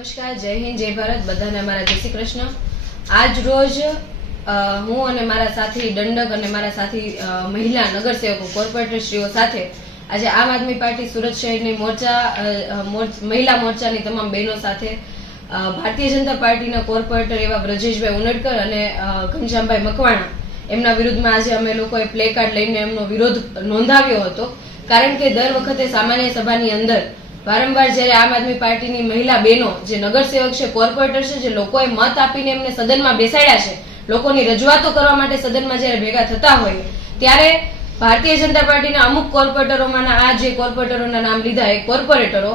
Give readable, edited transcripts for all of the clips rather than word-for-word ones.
નમસ્કાર, જય હિન્દ, જય ભારત. બધાને અમારા જય શ્રી કૃષ્ણ. આજ રોજ હું અને મારા સાથી દંડક અને મારા સાથી મહિલા નગરસેવકો કોર્પોરેટરશ્રીઓ સાથે આજે આમ આદમી પાર્ટી સુરત શહેરની મહિલા મોરચાની તમામ બહેનો સાથે ભારતીય જનતા પાર્ટીના કોર્પોરેટર એવા બ્રજેશભાઈ ઉનડકર અને ઘનશ્યામભાઈ મકવાણા એમના વિરુદ્ધમાં આજે અમે લોકોએ પ્લે કાર્ડ લઈને એમનો વિરોધ નોંધાવ્યો હતો. કારણ કે દર વખતે સામાન્ય સભાની અંદર વારંવાર જ્યારે આમ આદમી પાર્ટીની મહિલા બહેનો જે નગરસેવક છે, કોર્પોરેટર છે, જે લોકોએ મત આપીને એમને સદનમાં બેસાડ્યા છે, લોકોની રજૂઆતો કરવા માટે સદનમાં જ્યારે ભેગા થતા હોય ત્યારે ભારતીય જનતા પાર્ટીના અમુક કોર્પોરેટરોમાંના આ જે કોર્પોરેટરોના નામ લીધા એ કોર્પોરેટરો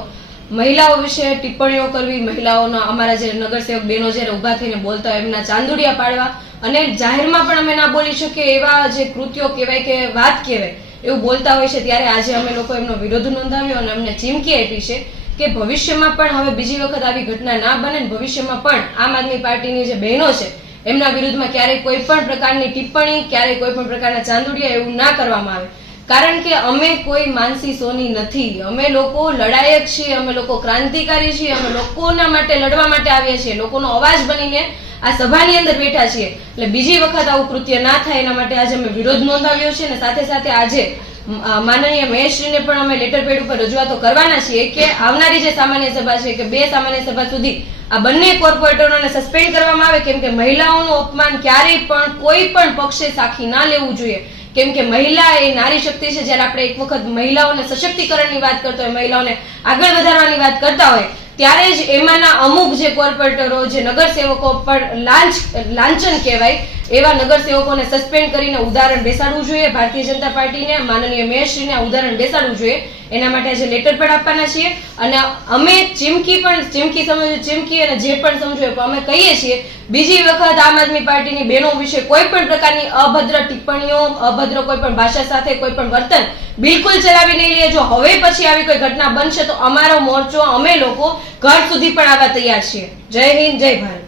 મહિલાઓ વિશે ટિપ્પણીઓ કરવી, મહિલાઓનો અમારા જે નગરસેવક બહેનો જ્યારે ઊભા થઈને બોલતા હોય એમના ચાંદુડિયા પાડવા અને જાહેરમાં પણ અમે ના બોલી શકીએ એવા જે કૃત્યો કહેવાય કે વાત કહેવાય એવું બોલતા હોય છે. ત્યારે આજે અમે લોકો એમનો વિરોધ નોંધાવ્યો અને અમને ચીમકી આપી છે કે ભવિષ્યમાં પણ હવે બીજી વખત આવી ઘટના ના બને, ભવિષ્યમાં પણ આમ આદમી પાર્ટીની જે બહેનો છે એમના વિરુદ્ધમાં ક્યારેય કોઈ પણ પ્રકારની ટિપ્પણી, ક્યારેય કોઈ પણ પ્રકારના ચાંદુડિયા એવું ના કરવામાં આવે. કારણ કે અમે કોઈ માનસી સોની નથી, અમે લોકો લડાયક છીએ, અમે લોકો ક્રાંતિકારી છીએ, અમે લોકોના માટે લડવા માટે આવ્યા છીએ, લોકોનો અવાજ બનીને આ સભાની અંદર બેઠા છીએ. એટલે બીજી વખત આવું કૃત્ય ના થાય એના માટે આજે અમે વિરોધ નોંધાવ્યો છે અને સાથે સાથે આજે માનનીય મહેશશ્રીને પણ અમે લેટર પેડ ઉપર રજૂઆતો કરવાના છીએ કે આવનારી જે સામાન્ય સભા છે કે 2 સામાન્ય સભા સુધી આ બંને કોર્પોરેટરોને સસ્પેન્ડ કરવામાં આવે, કેમ કે મહિલાઓનું અપમાન ક્યારેય પણ કોઈ પણ પક્ષે સાખી ના લેવું જોઈએ. કેમ કે મહિલા એ નારી શક્તિ છે. જ્યારે આપણે એક વખત મહિલાઓને સશક્તિકરણની વાત કરતા હોય, મહિલાઓને આગળ વધારવાની વાત કરતા હોય ત્યારે જ એમાંના અમુક જે કોર્પોરેટરો, જે નગરસેવકો પર લાંછન કહેવાય એવા નગરસેવકોને સસ્પેન્ડ કરીને ઉદાહરણ બેસાડવું જોઈએ. ભારતીય જનતા પાર્ટીને માનનીય મેયરશ્રીને ઉદાહરણ બેસાડવું જોઈએ. એના માટે આજે લેટર પણ આપવાના છીએ અને અમે ચીમકી અને જે પણ સમજો અમે કહીએ છીએ બીજી વખત આમ આદમી પાર્ટીની બહેનો વિશે કોઈ પણ પ્રકારની અભદ્ર ટિપ્પણીઓ, અભદ્ર કોઈ પણ ભાષા સાથે કોઈ પણ વર્તન બિલકુલ ચલાવી નહીં લઈએ. જો હવે પછી આવી કોઈ ઘટના બનશે તો અમારો મોરચો, અમે લોકો ઘર સુધી પણ આવવા તૈયાર છીએ. જય હિન્દ, જય ભારત.